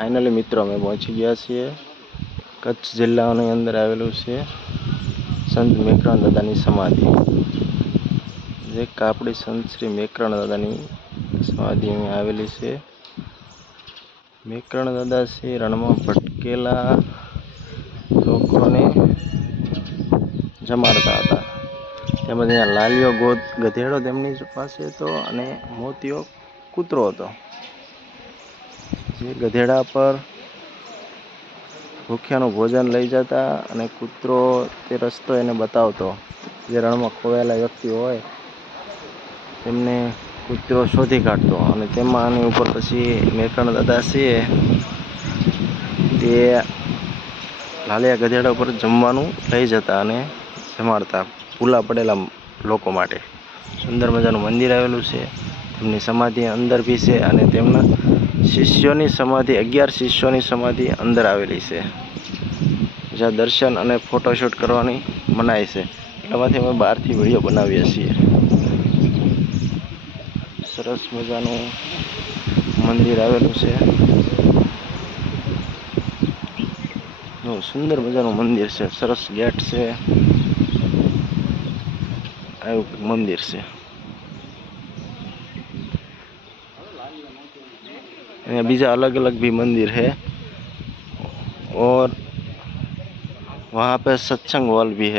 Finally मित्रों અમે પહોંચી ગયા છીએ કચ્છ જિલ્લાની અંદર આવેલું છે સંત મેકરણ દાદાની સમાધિ। જે કાપડી સંત શ્રી મેકરણ દાદાની સમાધિ અહીં આવેલી છે। મેકરણ દાદા શ્રી રણમાં ભટકેલા લોકોને જમાડતા હતા। તેમજ અહીંયા લાલિયો ગધેડો તેમની પાસે હતો અને મોતિયો કૂતરો હતો। જે ગધેડા પર ભૂખ્યાનું ભોજન લઈ જતા અને કૂતરો તે રસ્તો એને બતાવતો। જે રણમાં ખોવાયેલા વ્યક્તિ હોય તેમને કૂતરો શોધી કાઢતો અને તેમાં આની ઉપર પછી મેકરણ દાદા છે તે લાલિયા ગધેડા ઉપર જમવાનું લઈ જતા અને જમાડતા ભૂલા પડેલા લોકો માટે। સુંદર મજાનું મંદિર આવેલું છે। તેમની સમાધિ અંદર બી છે અને તેમના શિષ્યોની સમાધિ 11 શિષ્યોની સમાધિ અંદર આવેલી છે। જ્યાં દર્શન અને ફોટોશૂટ કરવાની મનાઈ છે। એટલામાંથી અમે બહારથી વિડીયો બનાવીએ છીએ। સરસ મજાનું મંદિર આવેલું છે। સુંદર મજાનું મંદિર છે। સરસ ગેટ છે। આવું મંદિર છે। बीजा अलग अलग भी मंदिर है और वहाँ पे सत्संग हॉल भी है।